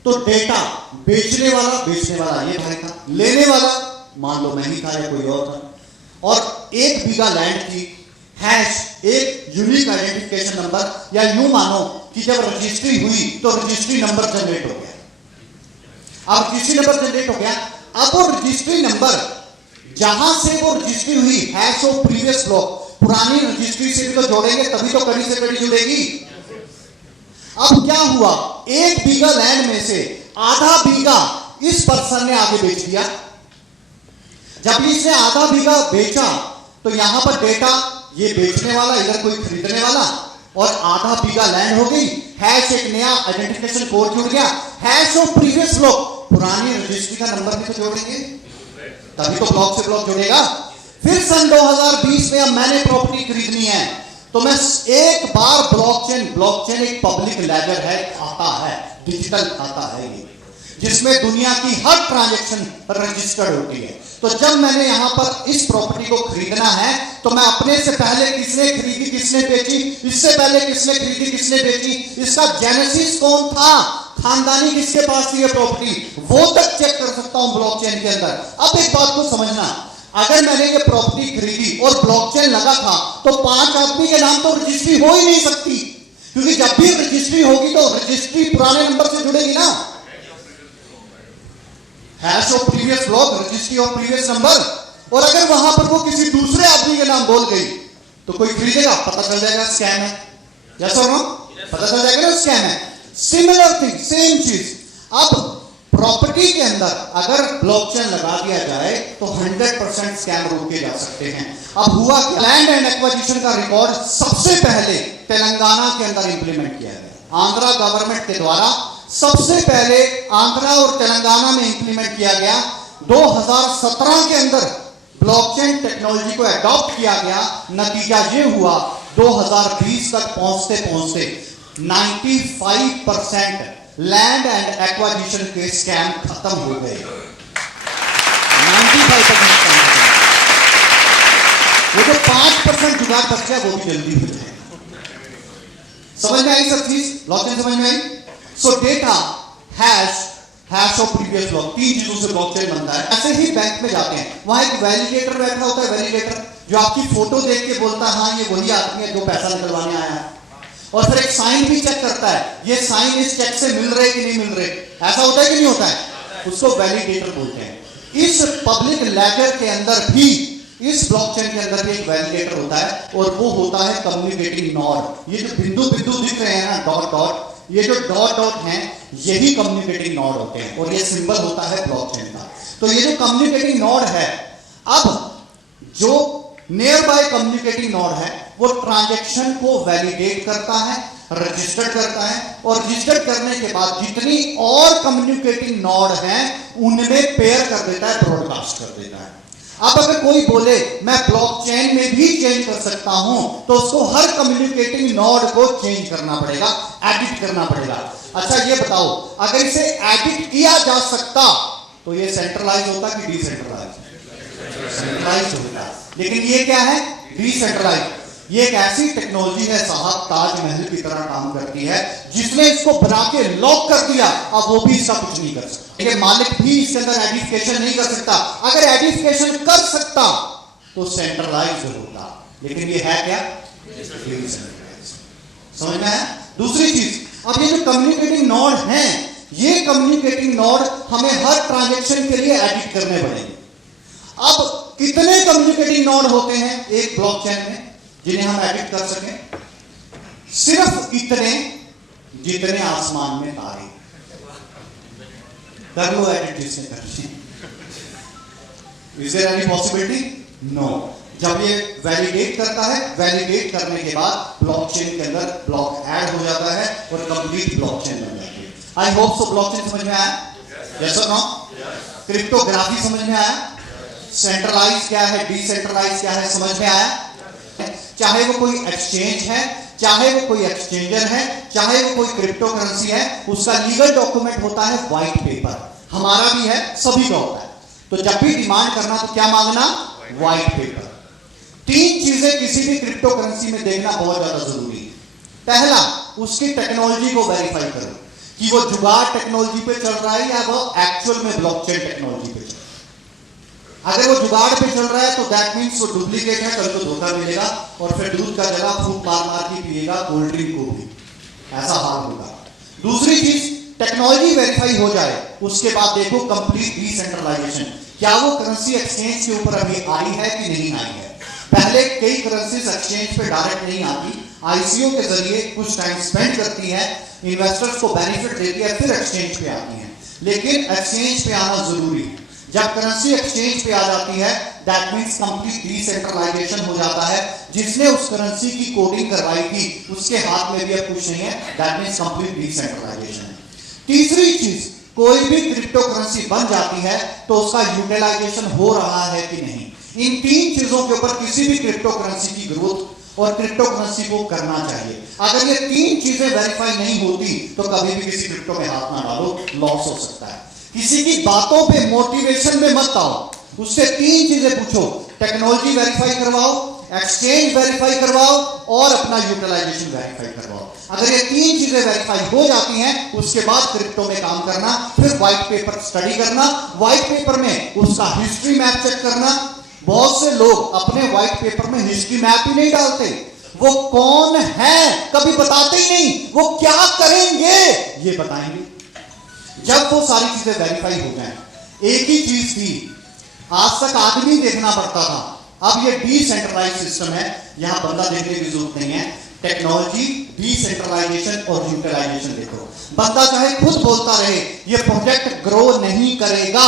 तो डेटा बेचने वाला ये भाई था, लेने वाला मान लो मैं ही था या कोई और था, और 1 बीघा लैंड की हैश एक यूनिक आइडेंटिफिकेशन नंबर, या यूं मानो कि जब रजिस्ट्री हुई तो रजिस्ट्री नंबर जनरेट हो गया। अब रजिस्ट्री नंबर जनरेट हो गया। अब वो रजिस्ट्री नंबर जहां से वो रजिस्ट्री हुई हैश ऑफ प्रीवियस ब्लॉक, पुरानी रजिस्ट्री से भी तो जोड़ेंगे, तभी तो कड़ी से कड़ी जुड़ेगी। अब क्या हुआ, 1 बीघा लैंड में से आधा बीघा इस पर्सन ने आगे बेच दिया। जब इसने आधा बीघा बेचा तो यहां पर डेटा, ये बेचने वाला, इधर कोई खरीदने वाला, और आधा बीघा लैंड हो गई। हैश एक नया आइडेंटिफिकेशन कोड जुड़ गया, हैश ऑफ प्रीवियस ब्लॉक, पुरानी रजिस्ट्री का नंबर भी तो जोड़ेंगे, तभी तो ब्लॉक से ब्लॉक जुड़ेगा। फिर सन 2020 में अब मैंने प्रॉपर्टी खरीदनी है, तो मैं एक बार ब्लॉकचेन एक पब्लिक लेजर है, खाता है, डिजिटल खाता है ये, जिसमें दुनिया की हर ट्रांजैक्शन रजिस्टर्ड होती है। तो जब मैंने यहां पर इस प्रॉपर्टी को खरीदना है, तो मैं अपने से पहले किसने खरीदी, किसने बेची, इससे पहले किसने खरीदी, किसने बेची, इसका जेनेसिस कौन था, खानदानी किसके पास थी ये प्रॉपर्टी, वो तक चेक कर सकता हूं ब्लॉकचेन के अंदर। अब एक बात को समझना, अगर मैंने ये प्रॉपर्टी खरीदी और ब्लॉकचेन लगा था, तो 5 आदमी के नाम तो रजिस्ट्री हो ही नहीं सकती, क्योंकि जब भी रजिस्ट्री होगी तो रजिस्ट्री पुराने नंबर से जुड़ेगी ना। Hash of previous block, registry of previous number. और अगर वहां पर वो किसी दूसरे आदमी के नाम बोल गई तो कोई खरीदेगा, पता चल जाएगा स्कैम है, यस और नो, पता चल जाएगा ना स्कैम है। सिमिलर थिंग, सेम चीज। अब प्रॉपर्टी के अंदर अगर ब्लॉकचेन लगा दिया जाए तो 100% स्कैम रोके जा सकते हैं। अब हुआ क्या, लैंड एंड एक्वाजिशन का रिकॉर्ड सबसे पहले तेलंगाना के अंदर इंप्लीमेंट किया गया, आंध्रा गवर्नमेंट के द्वारा सबसे पहले आंध्रा और तेलंगाना में इंप्लीमेंट किया गया। 2017 के अंदर ब्लॉकचेन टेक्नोलॉजी को अडॉप्ट किया गया। नतीजा ये हुआ, 2020 तक पहुंचते पहुंचते 95% लैंड एंड एक्वाजिशन के स्कैम खत्म हो गए। 95% स्कैम खत्म। वो जो 5% जुगाड़ बच गया वो भी जल्दी हो जाए। समझ में आई सब चीज, ब्लॉकचेन समझ में आई। So data, hash of previous block, 3 चीजों से ब्लॉकचेन बनता है। ऐसे ही बैंक में जाते हैं, वहां एक वैलिडेटर बैठा होता है, वैलिडेटर जो आपकी फोटो देख के बोलता है हाँ ये वही आदमी है जो पैसा निकलवाने आया है, और फिर एक साइन भी चेक करता है, ये साइन इस चेक से मिल रहे कि नहीं मिल रहे। ऐसा होता है कि नहीं होता है, उसको वैलिडेटर बोलते हैं। इस पब्लिक लेजर के अंदर भी, इस ब्लॉकचेन के अंदर भी एक वैलिडेटर होता है, और वो होता है कम्युनिकेटिंग नोड। ये जो बिंदु बिंदु दिख रहे हैं ना, डॉट डॉट, ये जो डॉट डॉट हैं यही कम्युनिकेटिंग नोड होते हैं, और ये सिंबल होता है ब्लॉकचेन का। तो ये जो कम्युनिकेटिंग नोड है, अब जो नियर बाय कम्युनिकेटिंग नोड है वो ट्रांजैक्शन को वैलिडेट करता है, रजिस्टर करता है, और रजिस्टर करने के बाद जितनी और कम्युनिकेटिंग नोड हैं उनमें पेयर कर देता है, ब्रॉडकास्ट कर देता है। अब अगर कोई बोले मैं ब्लॉकचेन में भी चेंज कर सकता हूं, तो उसको हर कम्युनिकेटिंग नोड को चेंज करना पड़ेगा, एडिट करना पड़ेगा। अच्छा ये बताओ, अगर इसे एडिट किया जा सकता तो ये सेंट्रलाइज होता कि डिसेंट्रलाइज? सेंट्रलाइज होता। लेकिन ये क्या है, डिसेंट्रलाइज। ये एक ऐसी टेक्नोलॉजी है साहब, ताजमहल की तरह काम करती है, जिसने इसको बना के लॉक कर दिया, अब वो भी इसका कुछ नहीं कर सकता। ये मालिक भी इसके अंदर एडिफिकेशन नहीं कर सकता। अगर एडिफिकेशन कर सकता तो सेंट्रलाइज होता, लेकिन ये है क्या, समझ में है। दूसरी चीज, अब ये जो कम्युनिकेटिंग नोड हैं, ये कम्युनिकेटिंग नोड हमें हर ट्रांजैक्शन के लिए एडिट करने पड़ेंगे। अब कितने कम्युनिकेटिंग नोड होते हैं एक ब्लॉकचेन में जिन्हें हम एडिट कर सकें? सिर्फ इतने जितने आसमान में तारे। कर लो एडिट जिसने करनी। Is there any possibility? No. जब ये वैलिडेट करता है, वैलिडेट करने के बाद ब्लॉकचेन के अंदर ब्लॉक ऐड हो जाता है और कंप्लीट ब्लॉकचेन बन जाती है। आई होप सो ब्लॉकचेन समझ में आया? यस और नो? क्रिप्टोग्राफी समझ में आया? सेंट्रलाइज क्या है, डिसेंट्रलाइज क्या है, समझ में आया? चाहे वो कोई एक्सचेंज है, चाहे वो कोई एक्सचेंजर है, चाहे वो कोई क्रिप्टो करेंसी है, उसका लीगल डॉक्यूमेंट होता है व्हाइट पेपर। हमारा भी है, सभी का होता है। तो जब भी डिमांड करना तो क्या मांगना? White paper. 3 चीजें किसी भी क्रिप्टो करेंसी में देखना बहुत ज्यादा जरूरी है। पहला, उसकी टेक्नोलॉजी को वेरीफाई करो कि वो जुगाड़ टेक्नोलॉजी पे चल रहा है या वो एक्चुअल में ब्लॉकचेन टेक्नोलॉजी पे चल रहा है। अगर वो जुगाड़ पे चल रहा है तो दैट मीन्स वो डुप्लीकेट है, कल को धोखा मिलेगा और फिर दूध का जगह फूक मार मार के पिएगा, कोल्ड ड्रिंक को भी, ऐसा हाल होगा। दूसरी चीज, टेक्नोलॉजी वेरीफाई हो जाए उसके बाद देखो कंप्लीट डिसेंट्रलाइजेशन, क्या वो करेंसी एक्सचेंज के ऊपर अभी आई है कि नहीं आई है। पहले कई करेंसीज एक्सचेंज पे डायरेक्ट नहीं आती, आईसीओ के जरिए कुछ टाइम स्पेंड करती है, इन्वेस्टर्स को बेनिफिट देती है, फिर एक्सचेंज पे आती है। लेकिन एक्सचेंज पे आना जरूरी है। जब करेंसी एक्सचेंज पे आ जाती है दैट मींस कंप्लीट डिसेंट्रलाइजेशन हो जाता है। जिसने उस करेंसी की कोडिंग करवाई थी उसके हाथ में भी अब कुछ नहीं है, दैट मींस कंप्लीट डिसेंट्रलाइजेशन है। तीसरी चीज, कोई भी क्रिप्टो करेंसी बन जाती है तो उसका यूटिलाइजेशन हो रहा है कि नहीं। इन तीन चीजों के ऊपर किसी भी क्रिप्टो करेंसी की ग्रोथ और क्रिप्टो करेंसी को करना चाहिए। अगर ये तीन चीजें वेरीफाई नहीं होती तो कभी भी किसी क्रिप्टो में हाथ ना डालो, लॉस हो सकता है। किसी की बातों पे मोटिवेशन में मत आओ, उससे तीन चीजें पूछो, टेक्नोलॉजी वेरीफाई करवाओ, एक्सचेंज वेरीफाई करवाओ और अपना यूटिलाइजेशन वेरीफाई करवाओ। अगर ये तीन चीजें वेरीफाई हो जाती हैं उसके बाद क्रिप्टो में काम करना, फिर व्हाइट पेपर स्टडी करना, व्हाइट पेपर में उसका हिस्ट्री मैप चेक करना। बहुत से लोग अपने व्हाइट पेपर में हिस्ट्री मैप ही नहीं डालते, वो कौन है कभी बताते ही नहीं, वो क्या करेंगे ये बताएंगे। जब वो सारी चीजें वेरीफाई हो जाएं, एक ही चीज थी, आज तक आदमी देखना पड़ता था, अब ये डिसेंट्रलाइज सिस्टम है, यहां बंदा देखने की जरूरत नहीं है। टेक्नोलॉजी, डिसेंट्रलाइजेशन और यूटिलाइजेशन देखो। बंदा चाहे खुद बोलता रहे ये प्रोजेक्ट ग्रो नहीं करेगा,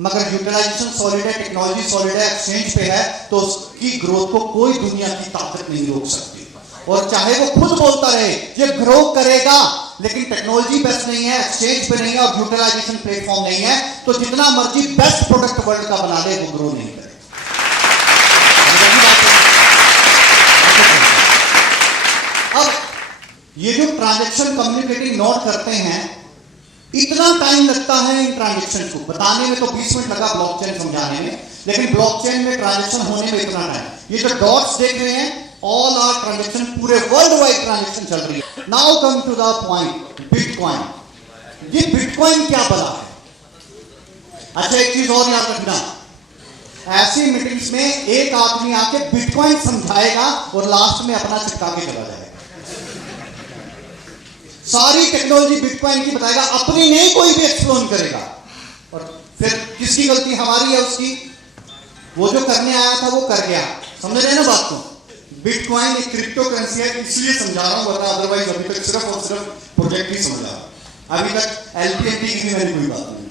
मगर यूटिलाइजेशन सॉलिड है, टेक्नोलॉजी सॉलिड है, एक्सचेंज पे है, तो उसकी ग्रोथ को कोई दुनिया की ताकत नहीं रोक सकती। और चाहे वो खुद बोलता रहे ये ग्रो करेगा, लेकिन टेक्नोलॉजी बेस्ट नहीं है, एक्सचेंज पे नहीं है और यूटिलाइजेशन प्लेटफॉर्म नहीं है, तो जितना मर्जी बेस्ट प्रोडक्ट वर्ल्ड का बना ले वो ग्रो नहीं करेगा। अब ये जो ट्रांजैक्शन कम्युनिकेटिंग नोट करते हैं, इतना टाइम लगता है इन ट्रांजैक्शन को बताने में, तो 20 मिनट लगा ब्लॉकचेन समझाने में, लेकिन ब्लॉकचेन में ट्रांजैक्शन होने में इतना टाइम। ये जो डॉट्स देख रहे हैं ऑल आर ट्रांजैक्शन, पूरे वर्ल्ड वाइड ट्रांजैक्शन चल रही है। Now come to the point, bitcoin. ये बिटकॉइन क्या बला है? अच्छा एक चीज और याद रखना, ऐसी मीटिंग्स में एक आदमी आके बिटकॉइन समझाएगा और लास्ट में अपना चिपका के चला जाएगा। सारी टेक्नोलॉजी बिटकॉइन की बताएगा, अपनी नहीं कोई भी एक्सप्लोर करेगा। और फिर किसकी गलती, हमारी है उसकी? वो जो करने आया था वो कर गया। समझ रहे हैं ना बात को? बिटकॉइन एक क्रिप्टो करेंसी है, इसलिए समझा रहा हूं, वरना अदरवाइज अभी तक सिर्फ और सिर्फ प्रोजेक्ट ही समझा, अभी तक एलपीएनटी की भी मैंने कोई बात नहीं की।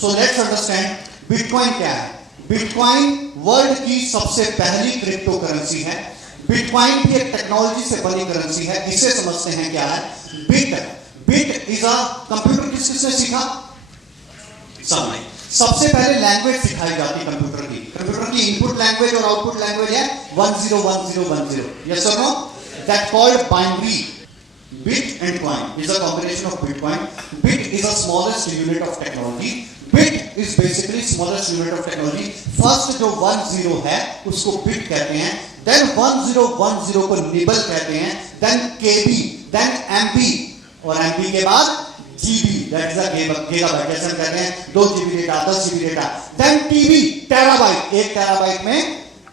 सो लेट्स अंडरस्टैंड बिटकॉइन क्या है। बिटकॉइन वर्ल्ड की सबसे पहली क्रिप्टो करेंसी है। बिटकॉइन भी एक टेक्नोलॉजी से बनी करेंसी है। इसे समझते हैं क्या है। बिट इज अ कंप्यूटर किसने सीखा? सबने। सबसे पहले लैंग्वेज सिखाई जाती कंप्यूटर की। कंप्यूटर की इनपुट लैंग्वेज और आउटपुट लैंग्वेज है 101010। यस और no? That called binary. Bit and coin is a combination of Bitcoin. Bit is the smallest unit of technology. Bit is basically smallest unit of technology. First जो 10 है उसको bit कहते हैं, then 1010 को nibble कहते हैं, then KB, then MB और MB के बाद GB, that is a gigabyte, जैसे हम कहते हैं 2 GB data, 10 GB data, then TB, terabyte, 1 terabyte में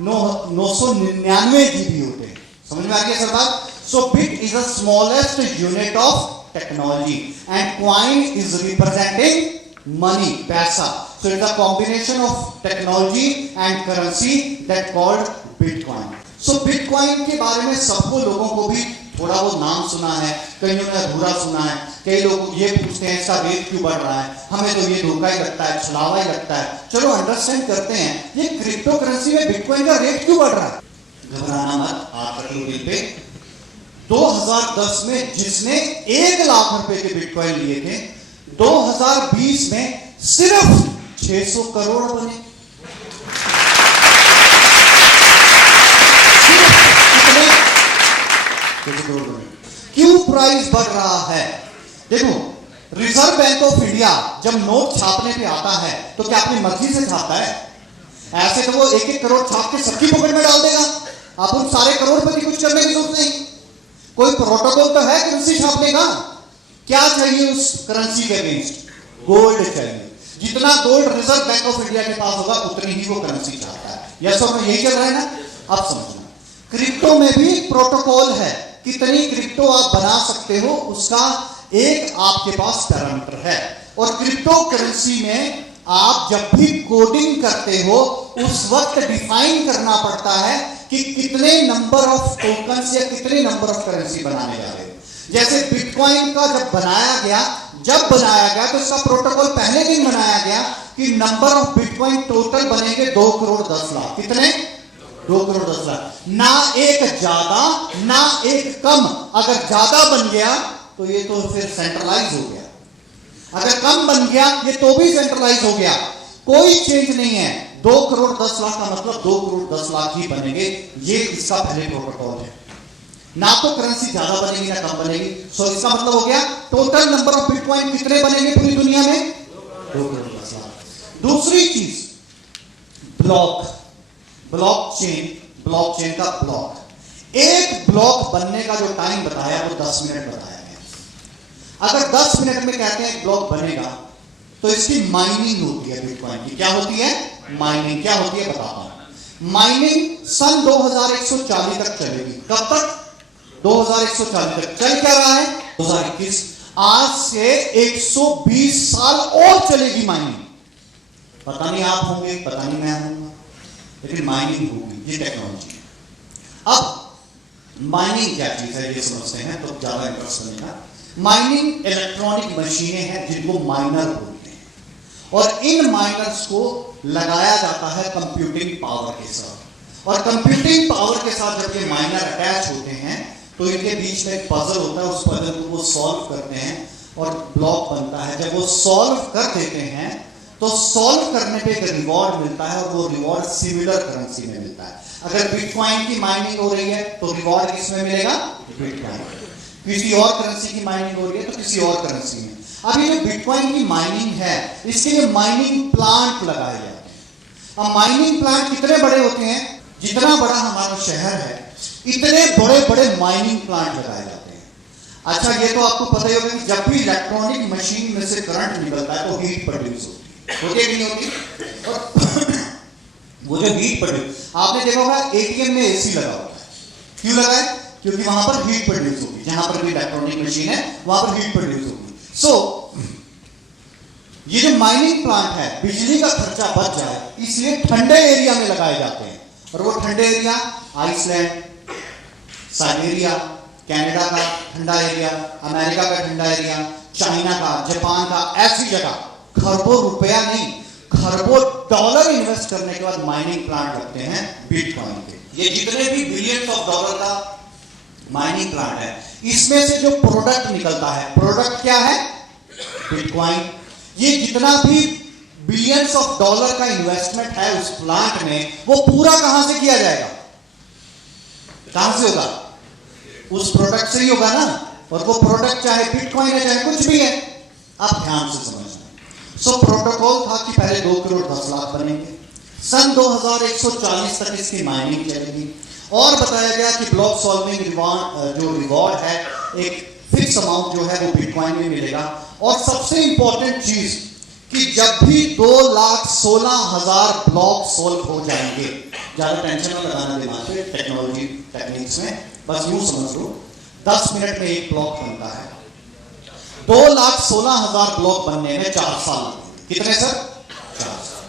999 GB होते हैं। समझ में आ गया सर बात? So bit is the smallest unit of technology and coin is representing money, पैसा. So it's a combination of technology and currency that called Bitcoin. So Bitcoin के बारे में सबको लोगों को भी थोड़ा वो नाम सुना है, कईयों ने अधूरा सुना है। कई लोग ये पूछते हैं इसका रेट क्यों बढ़ रहा है, हमें तो ये धोखा ही लगता है, छलावा ही लगता है। चलो अंडरस्टैंड करते हैं ये क्रिप्टो करेंसी में बिटकॉइन का रेट क्यों बढ़ रहा है। घबराना मत, हाथ रख लो दिल पे। 2010 में जिसने 1 लाख रुपए के बिटकॉइन लिए थे, 2020 में सिर्फ 600 करोड़ बने। क्यों प्राइस बढ़ रहा है? देखो, रिजर्व बैंक ऑफ इंडिया जब नोट छापने पे आता है तो क्या अपनी मर्जी से छापता है? ऐसे तो वो 1-1 करोड़ छाप के सबकी पॉकेट में डाल देगा। आप उन सारे करोड़पति कुछ करने की जरूरत नहीं। कोई प्रोटोकॉल तो है करेंसी छापने का। क्या चाहिए उस करेंसी के अगेंस्ट? गोल्ड चाहिए। जितना gold reserve bank of India के पास होगा उतनी ही वो करेंसी चाहता है। यस और नो? यही चल रहा है ना? अब समझना, क्रिप्टो में भी प्रोटोकॉल है। कितनी क्रिप्टो आप बना सकते हो उसका एक आपके पास पैरामीटर है। और क्रिप्टो करेंसी में आप जब भी कोडिंग करते हो उस वक्त डिफाइन करना पड़ता है कि कितने नंबर ऑफ टोकन्स या कितने नंबर ऑफ करेंसी बनाने जा रहे हो। जैसे बिटकॉइन का जब बनाया गया तो इसका प्रोटोकॉल पहले दिन बनाया गया कि नंबर ऑफ बिटकॉइन टोटल बनेंगे 2 करोड़ 10 लाख। कितने? 2 करोड़ 10 लाख। ना एक ज्यादा ना एक कम। अगर ज्यादा बन गया तो ये तो फिर सेंट्रलाइज हो गया, अगर कम बन गया ये तो भी सेंट्रलाइज हो गया। कोई चेंज नहीं है। 2 करोड़ 10 लाख का मतलब 2 करोड़ 10 लाख ही बनेंगे। ये इसका पहले प्रोटोकॉल है। ना तो करेंसी ज्यादा बनेगी ना कम बनेगी। सो इसका मतलब हो गया टोटल नंबर ऑफ बिटकॉइन कितने बनेंगे पूरी दुनिया में? 2 करोड़ 10 लाख। दूसरी चीज ब्लॉकचेन का ब्लॉक। एक ब्लॉक बनने का जो टाइम बताया वो 10 मिनट बताया गया। अगर 10 मिनट में कहते हैं ब्लॉक बनेगा तो इसकी माइनिंग होती है बिटकॉइन की। क्या होती है? माइनिंग। क्या होती है बताता हूं। माइनिंग सन 2140 तक चलेगी। कब तक? 2140 तक। चल क्या रहा है? 2021। आज से 120 साल और चलेगी माइनिंग। पता नहीं आप होंगे, पता नहीं मैं होऊंगा, लेकिन माइनिंग होगी। ये टेक्नोलॉजी। अब माइनिंग क्या चीज है ये समझते हैं तो ज्यादा इंटरेस्ट बनेगा। माइनिंग इलेक्ट्रॉनिक मशीनें हैं जिनको माइनर बोलते हैं, और इन माइनर्स को लगाया जाता है कंप्यूटिंग पावर के साथ। और कंप्यूटिंग पावर के साथ जब ये माइनर अटैच होते हैं तो इनके बीच में एक पजल होता है। उस पजल को वो सॉल्व करते हैं और ब्लॉक बनता है। जब वो सॉल्व कर देते हैं तो सॉल्व करने पे एक रिवॉर्ड मिलता है, और वो रिवॉर्ड सिमिलर करेंसी में मिलता है। अगर बिटकॉइन की माइनिंग हो रही है तो रिवॉर्ड किसमें मिलेगा? बिटकॉइन। किसी और करेंसी की माइनिंग हो रही है तो किसी और करेंसी में। अब ये जो बिटकॉइन की माइनिंग है इसके लिए माइनिंग प्लांट लगाए जाते हैं। अब माइनिंग प्लांट कितने बड़े होते हैं? जितना बड़ा हमारा शहर है इतने बड़े बड़े माइनिंग प्लांट लगाए जाते हैं। अच्छा, ये तो आपको पता ही होगा कि जब भी इलेक्ट्रॉनिक मशीन में से करंट निकलता है तो हीट प्रोड्यूस होती है कि नहीं होती? और वो जो हीट प्रोड्यूस, आपने देखा होगा एटीएम में एसी लगा होता है। क्यों लगा है? क्योंकि वहां पर हीट प्रोड्यूस होगी। जहां पर भी इलेक्ट्रॉनिक मशीन है वहां पर हीट प्रोड्यूस होगी। सो ये जो माइनिंग प्लांट है, बिजली का खर्चा बच जाए इसलिए ठंडे एरिया में लगाए जाते हैं। और वो ठंडे एरिया आइसलैंड, साइबेरिया, कनाडा का ठंडा एरिया, अमेरिका का ठंडा एरिया, चाइना का, जापान का, ऐसी जगह खरबों रुपया नहीं खरबों डॉलर इन्वेस्ट करने के बाद माइनिंग प्लांट लगते हैं बिटकॉइन के। ये जितने भी बिलियंस ऑफ डॉलर का माइनिंग प्लांट है इसमें से जो प्रोडक्ट निकलता है, प्रोडक्ट क्या है? बिटकॉइन। ये जितना भी बिलियंस ऑफ डॉलर का इन्वेस्टमेंट है उस प्लांट में, वो पूरा कहां से किया जाएगा? कहां से होगा? उस प्रोडक्ट से ही होगा ना। और वो प्रोडक्ट चाहे बिटकॉइन है चाहे कुछ भी है। आप ध्यान से समझना। सो प्रोटोकॉल था कि पहले 2 करोड़ 10 लाख बनेंगे। सन 2140 तक इसकी माइनिंग चलेगी। और बताया गया कि ब्लॉक सॉल्विंग जो रिवॉर्ड है एक फिक्स अमाउंट जो है वो बिटकॉइन में मिलेगा। और सबसे इंपॉर्टेंट चीज कि जब भी 2,16,000 ब्लॉक सॉल्व हो जाएंगे, ज्यादा टेंशन न लगाना दिमाग पे टेक्नोलॉजी टेक्निक्स में, बस यूं समझ लो 10 मिनट में एक ब्लॉक बनता है। 2,16,000 ब्लॉक बनने में 4 साल। कितने सर? 4 साल।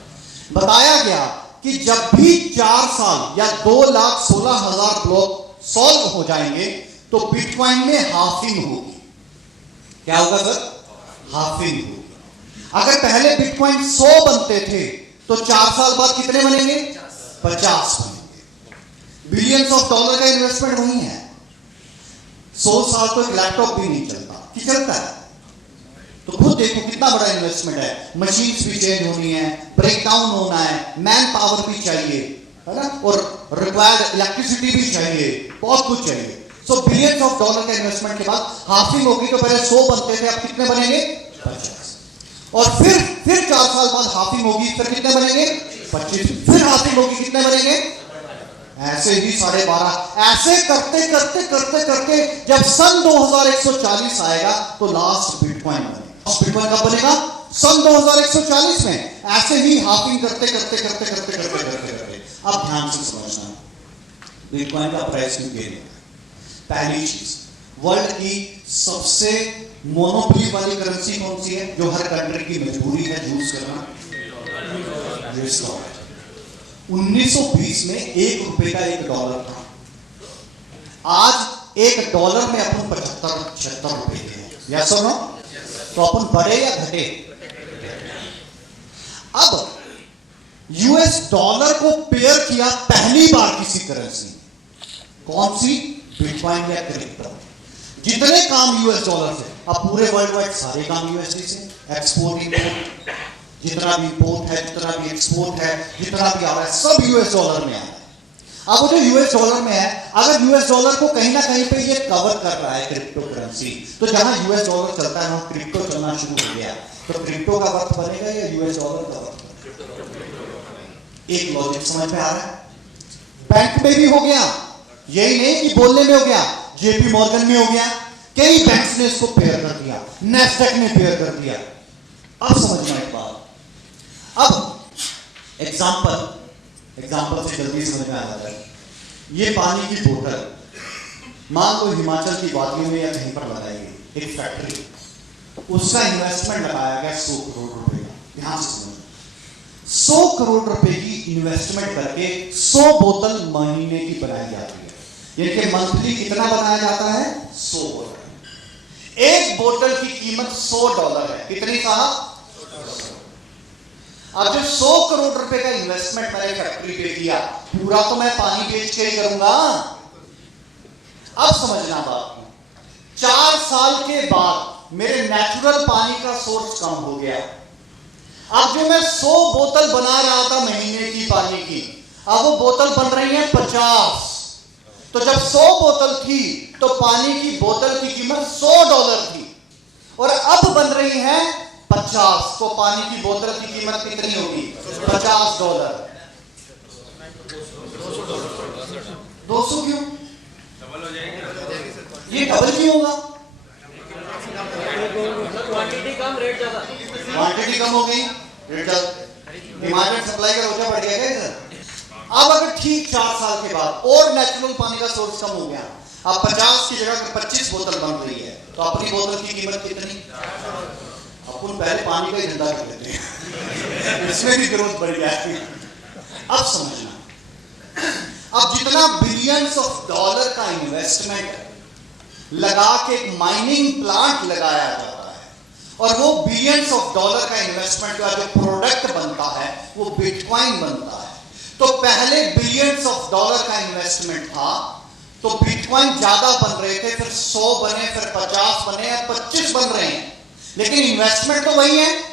बताया गया कि जब भी 4 साल या 2,16,000 ब्लॉक सॉल्व हो जाएंगे तो बिटकॉइन में हाफिंग होगी। क्या होगा सर? हाफिंग होगी। अगर पहले बिटकॉइन 100 बनते थे तो 4 साल बाद कितने बनेंगे? 50 बनेंगे। बिलियंस ऑफ डॉलर का इन्वेस्टमेंट वही है। 100 साल तो एक लैपटॉप भी नहीं चलता कि चलता है? तो खुद देखो कितना बड़ा इन्वेस्टमेंट है। मशीन्स भी चेंज होनी है, ब्रेक डाउन होना है, मैन पावर भी चाहिए, है ना, और रिक्वायर्ड इलेक्ट्रिसिटी भी चाहिए, बहुत कुछ चाहिए। सो बिलियंस ऑफ डॉलर का इन्वेस्टमेंट के बाद हाफिंग होगी। तो पहले 100 बनते थे, अब कितने बनेंगे? 50। और फिर 4 साल बाद हाफिंग होगी, फिर कितने बनेंगे? 25। फिर हाफिंग होगी, कितने बनेंगे? ऐसे ही 12.5। ऐसे करते करते करते करते जब सन 2140 आएगा तो लास्ट बिटकॉइन बनेगा। बिटकॉइन कब बनेगा? सन 2140 में। ऐसे ही हाफिंग करते करते करते करते करते करते करते। अब ध्यान से समझना, बिटकॉइन का प्राइस क्यों गिरेगा? पहली चीज, वर्ल्ड की सबसे मोनोपोली वाली करेंसी कौन सी है जो हर कंट्री की मजबूरी है यूज करना? US dollar. 1920 में $1 का $1 था। आज $1 में अपन 75-76 रुपए के हैं। यस और नो? तो अपन बढ़े या घटे? अब यूएस डॉलर को पेयर किया पहली बार किसी करेंसी, कौन सी? बिटकॉइन या क्रिप्टो। जितने काम यूएस डॉलर से, अब पूरे वर्ल्ड वाइड सारे काम यूएसडी से, एक्सपोर्ट इंपोर्ट, जितना भी इंपोर्ट है, जितना भी एक्सपोर्ट है, जितना भी आ रहा है, सब यूएस डॉलर में आ रहा है। अब वो जो यूएस डॉलर में है, अगर यूएस डॉलर को कहीं ना कहीं पे ये कवर कर रहा है क्रिप्टो करेंसी, तो जहां यूएस डॉलर चलता है वहां क्रिप्टो चलना शुरू हो गया, तो क्रिप्टो का वर्थ बनेगा या यूएस डॉलर का वर्थ? एक लॉजिक समझ में आ रहा है? बैंक में भी हो गया, यही नहीं कि बोलने में हो गया, जेपी मॉर्गन में हो गया, कई बैंक्स ने इसको पेयर कर दिया, नेस्डेक ने पेयर कर दिया। अब समझना एक बात, अब एग्जाम्पल से जल्दी समझ में आ जाता है। ये पानी की बोतल मान लो हिमाचल की वादियों में या कहीं पर लगाई गई एक फैक्ट्री, उसका इन्वेस्टमेंट लगाया गया 100 करोड़ रुपए का। ध्यान से समझो, 100 करोड़ रुपए की इन्वेस्टमेंट करके 100 बोतल महीने की बनाई जाती है, यानी कि मंथली कितना बनाया जाता है? 100 बोतल। एक बोतल की कीमत $100 है। कितनी साहब? अब जो 100 करोड़ रुपए का इन्वेस्टमेंट मैंने फैक्ट्री पे किया, पूरा तो मैं पानी बेच के ही करूंगा। अब समझना बात, 4 साल के बाद मेरे नेचुरल पानी का सोर्स कम हो गया। अब जो मैं 100 बोतल बना रहा था महीने की पानी की, अब वो बोतल बन रही है 50। तो जब 100 बोतल थी तो पानी की बोतल की कीमत $100 थी, और अब बन रही है 50, तो पानी की बोतल की कीमत कितनी होगी? $50। 200 क्यों? ये डबल क्यों होगा? क्वांटिटी कम रेट ज्यादा। क्वांटिटी कम हो गई, रेट ज्यादा। डिमांड एंड सप्लाई का रोजा बढ़ गया क्या सर? अब अगर ठीक 4 साल के बाद और नेचुरल पानी का सोर्स कम हो गया, अब 50 की जगह 25 बोतल बन रही है, तो अपनी बोतल की कीमत कितनी? अपन पहले पानी का ही धंधा कर लेते हैं, इसमें भी ग्रोथ बढ़ जाती है। अब समझना, अब जितना बिलियंस ऑफ डॉलर का इन्वेस्टमेंट लगा के एक माइनिंग प्लांट लगाया जाता है, और वो बिलियंस ऑफ डॉलर का इन्वेस्टमेंट का जो प्रोडक्ट बनता है वो बिटकॉइन बनता है। तो पहले बिलियंस ऑफ डॉलर का इन्वेस्टमेंट था, तो बिटकॉइन ज्यादा बन रहे थे, फिर 100 बने, फिर 50 बने, अब 25 बन रहे हैं, लेकिन इन्वेस्टमेंट तो वही है।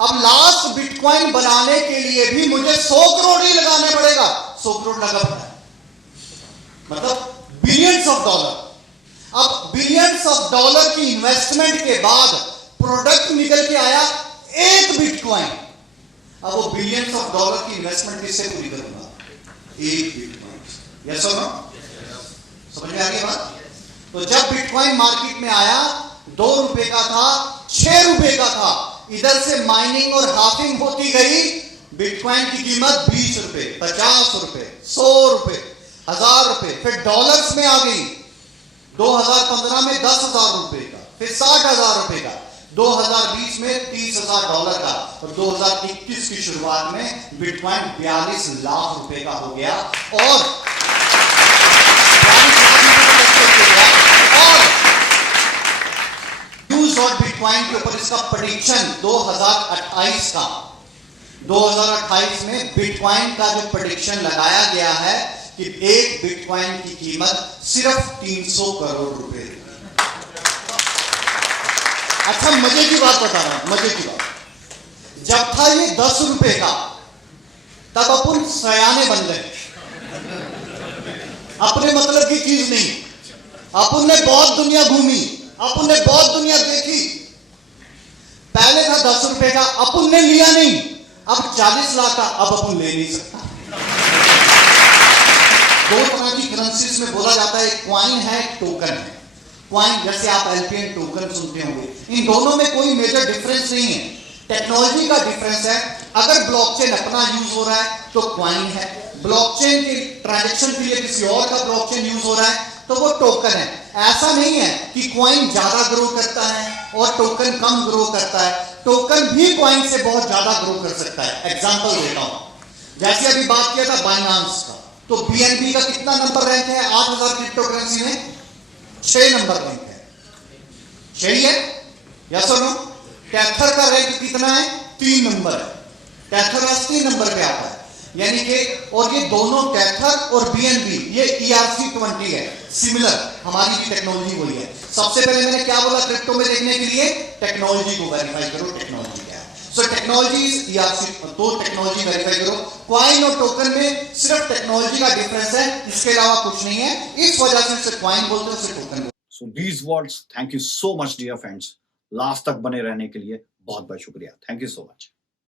अब लास्ट बिटकॉइन बनाने के लिए भी मुझे 100 करोड़ ही लगाने पड़ेगा। 100 करोड़ लगा पड़ा है, मतलब बिलियंस ऑफ डॉलर। अब बिलियंस ऑफ डॉलर की इन्वेस्टमेंट के बाद प्रोडक्ट निकल के आया एक बिटकॉइन। अब वो बिलियंस ऑफ डॉलर की इन्वेस्टमेंट किससे पूरी करूंगा? एक बिटकॉइन। यस और नो? समझ में आ गई बात? तो जब बिटकॉइन मार्केट में आया, $2 का था, $6 का था, इधर से माइनिंग और हाफिंग होती गई, बिटकॉइन की कीमत $20, $50, $100, $1000, फिर डॉलर्स में आ गई। 2015 में $10,000 का, फिर $60,000 का, 2020 में $30,000 का, और 2021 की शुरुआत में बिटकॉइन $42 लाख का हो गया। और न्यूज और बिटकॉइन के ऊपर इसका प्रेडिक्शन 2028 में बिटकॉइन का जो प्रेडिक्शन लगाया गया है कि एक बिटकॉइन की कीमत सिर्फ $300 करोड़। अच्छा, मजे की बात बता रहा हूं, मजे की बात। जब था ये $10 का, तब अपन सयाने बन गए, अपने मतलब की चीज नहीं। अपन ने बहुत दुनिया घूमी, अपन ने बहुत दुनिया देखी। पहले था $10 का, अपन ने लिया नहीं, अब 40 लाख का, अब अपन ले नहीं सकता। 2 तरह की करेंसीज में बोला जाता है, एक क्वाइन है, एक टोकन है। क्वाइन जैसे आप एलपीएन टोकन सुनते होंगे, इन दोनों में कोई मेजर डिफरेंस नहीं है, टेक्नोलॉजी का डिफरेंस है। अगर ब्लॉकचेन अपना यूज हो रहा है तो क्वाइन है, ब्लॉकचेन के ट्रांजैक्शन के लिए किसी और का ब्लॉकचेन यूज हो रहा है तो वो टोकन है। ऐसा नहीं है कि कॉइन ज्यादा ग्रो करता है और टोकन कम ग्रो करता है, टोकन भी कॉइन से बहुत ज्यादा ग्रो कर सकता है। एग्जांपल देता हूं, जैसे अभी बात किया था बाइनांस का, तो बीएनबी का कितना नंबर रैंक है 8000 क्रिप्टो करेंसी में? 6 नंबर रैंक है, सही है? यस और नो? टैथर का रैंक कितना है? 3 नंबर है। टैथर 80 नंबर पे आता है, यानी कि, और ये दोनों टैथर और बीएनबी ये ERC-20 है, सिमिलर, हमारी भी टेक्नोलॉजी वही है। सबसे पहले मैंने क्या बोला क्रिप्टो में देखने के लिए? टेक्नोलॉजी को वेरीफाई करो, टेक्नोलॉजी क्या है। सो टेक्नोलॉजी इज ERC, तो टेक्नोलॉजी वेरीफाई करो। कॉइन और टोकन में सिर्फ टेक्नोलॉजी का डिफरेंस है, इसके अलावा कुछ नहीं है। इस वजह से उसे कॉइन बोलते हैं, उसे टोकन बोलते हैं। So these words, thank you so much dear friends. Last तक बने रहने के लिए बहुत बहुत शुक्रिया. Thank you so much.